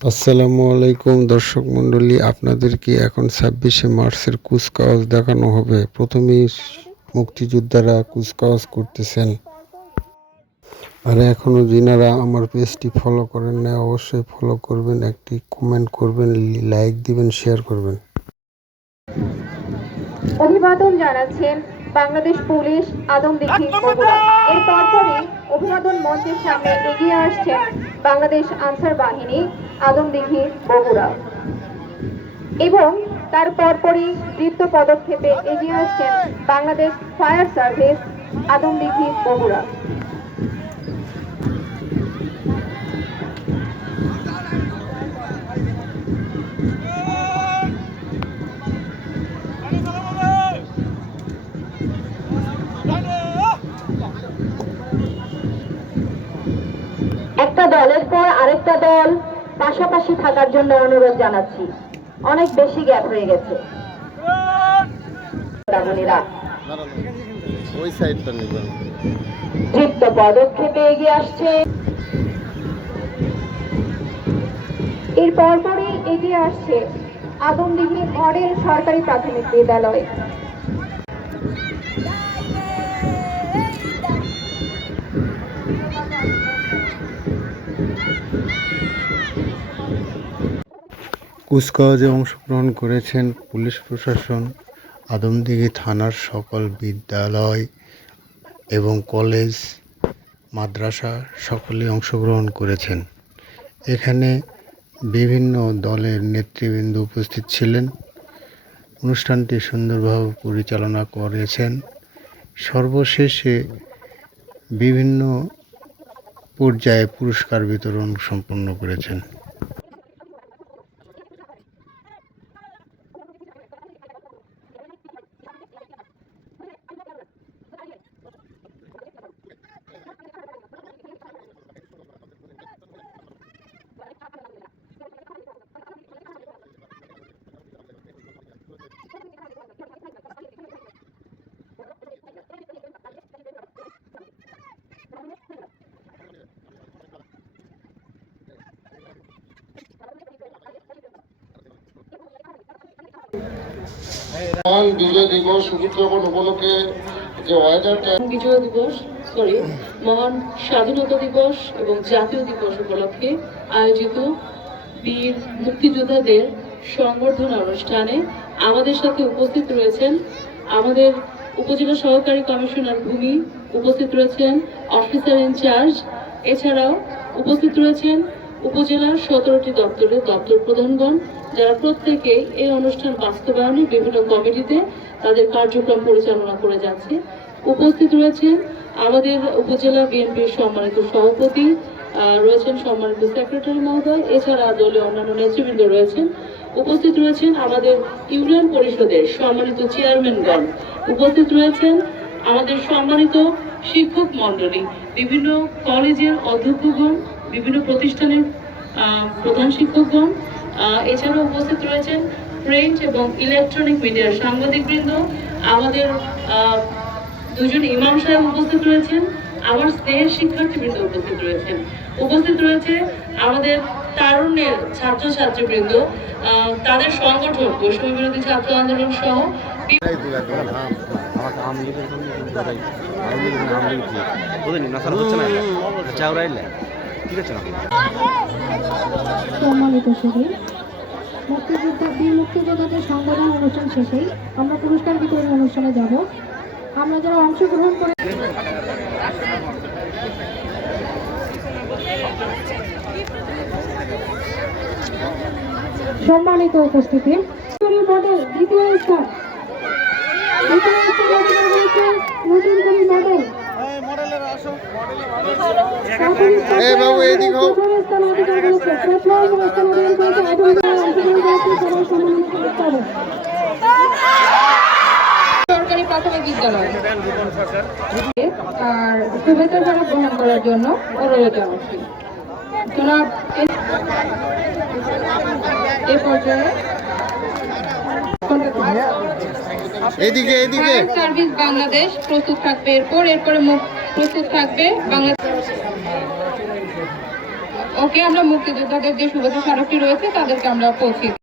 আসসালামু আলাইকুম দর্শক মণ্ডলী, আপনাদেরকে এখন ২৬শে মার্চের কুচকাওয়াজ দেখানো হবে। প্রথমেই মুক্তিযোদ্ধারা কুচকাওয়াজ করতেছেন। আর এখনও যিনারা আমার পেজটি ফলো করেন না অবশ্যই ফলো করবেন, একটি কমেন্ট করবেন, লাইক দিবেন, শেয়ার করবেন। অভিবাদন জানাচ্ছেন বাংলাদেশ পুলিশ আদমদীঘি বগুড়া। এর পরপরই অভিবাদন মঞ্চের সামনে এগিয়ে আসছেন বাংলাদেশ আনসার বাহিনী আদমদীঘি বগুড়া এবং তার পরপরই দৃপ্ত পদক্ষেপে এগিয়ে আসছেন বাংলাদেশ ফায়ার সার্ভিস আদমদীঘি বগুড়া। একটা দলের পর আরেকটা দল পাশাপাশি থাকার জন্য অনুরোধ জানাচ্ছি, অনেক বেশি গ্যাপ হয়ে গেছে। দৃপ্ত পদক্ষেপে এগিয়ে আসছে, এর পরপরই এগিয়ে আসছে আদমদীঘি মডেল সরকারি প্রাথমিক বিদ্যালয়। কুচকাওয়াজে অংশগ্রহণ করেছেন পুলিশ প্রশাসন, আদমদীঘি থানার সকল বিদ্যালয় এবং কলেজ, মাদ্রাসা সকলেই অংশগ্রহণ করেছেন। এখানে বিভিন্ন দলের নেতৃবৃন্দ উপস্থিত ছিলেন। অনুষ্ঠানটি সুন্দরভাবে পরিচালনা করেছেন। সর্বশেষে বিভিন্ন পর্যায়ে পুরস্কার বিতরণ সম্পন্ন করেছেন। মহান বিজয় দিবস উদযাপন উপলক্ষে যে মহান স্বাধীনতা দিবস এবং জাতীয় দিবস উপলক্ষে আয়োজিত বীর মুক্তিযোদ্ধাদের সংবর্ধনা অনুষ্ঠানে আমাদের সাথে উপস্থিত রয়েছেন আমাদের উপজেলা সহকারী কমিশনার ভূমি, উপস্থিত রয়েছেন অফিসার ইনচার্জ, এছাড়াও উপস্থিত রয়েছেন উপজেলার 17টি দপ্তরের দপ্তর প্রধানগণ, যারা প্রত্যেকেই এই অনুষ্ঠান বাস্তবায়নে বিভিন্ন কমিটিতে তাদের কার্যক্রম পরিচালনা করে যাচ্ছে। উপস্থিত রয়েছেন আমাদের উপজেলা বিএনপির সম্মানিত সভাপতি, রয়েছেন সম্মানিত সেক্রেটারি মহোদয়, এছাড়া দলীয় অন্যান্য নেতৃবৃন্দ রয়েছেন। উপস্থিত রয়েছেন আমাদের ইউনিয়ন পরিষদের সম্মানিত চেয়ারম্যানগণ, উপস্থিত রয়েছেন আমাদের সম্মানিত শিক্ষক মন্ডলী, বিভিন্ন কলেজের অধ্যক্ষগণ, বিভিন্ন প্রতিষ্ঠানের প্রধান শিক্ষকগণ, এছাড়াও উপস্থিত রয়েছেন প্রিন্ট এবং ইলেকট্রনিক মিডিয়ার সাংবাদিকবৃন্দ, আমাদের দুজন ইমাম সাহেব উপস্থিত রয়েছেন, আমার স্নেহের শিক্ষার্থীবৃন্দ উপস্থিত রয়েছেন, উপস্থিত রয়েছে আমাদের তারুণ্যের ছাত্রছাত্রীবৃন্দ, তাদের সংগঠন বৈষম্য বিরোধী ছাত্র আন্দোলন সহ সম্মানিত শহীদ মুক্তিযোদ্ধাদের সংবর্ধনা অনুষ্ঠান শেষেই আমরা পুরস্কার বিতরণ অনুষ্ঠানে যাব। আমরা যারা অংশগ্রহণ করে সম্মানিত উপস্থিতি, মডেল দ্বিতীয় স্থান নতুন করে মডেল সরকারি প্রাথমিক বিদ্যালয় আর শুভেচ্ছা দ্বারা গ্রহণ করার জন্য অনুরোধ জানাচ্ছি। জনাব এ পর্যায়ে সার্ভিস বাংলাদেশ প্রস্তুত থাকবে, এরপরে প্রস্তুত থাকবে বাংলাদেশ ওকে আমরা মুক্তিযোদ্ধাদের যে শুভেচ্ছা স্মারকটি রয়েছে তাদেরকে আমরা পৌঁছে দিই।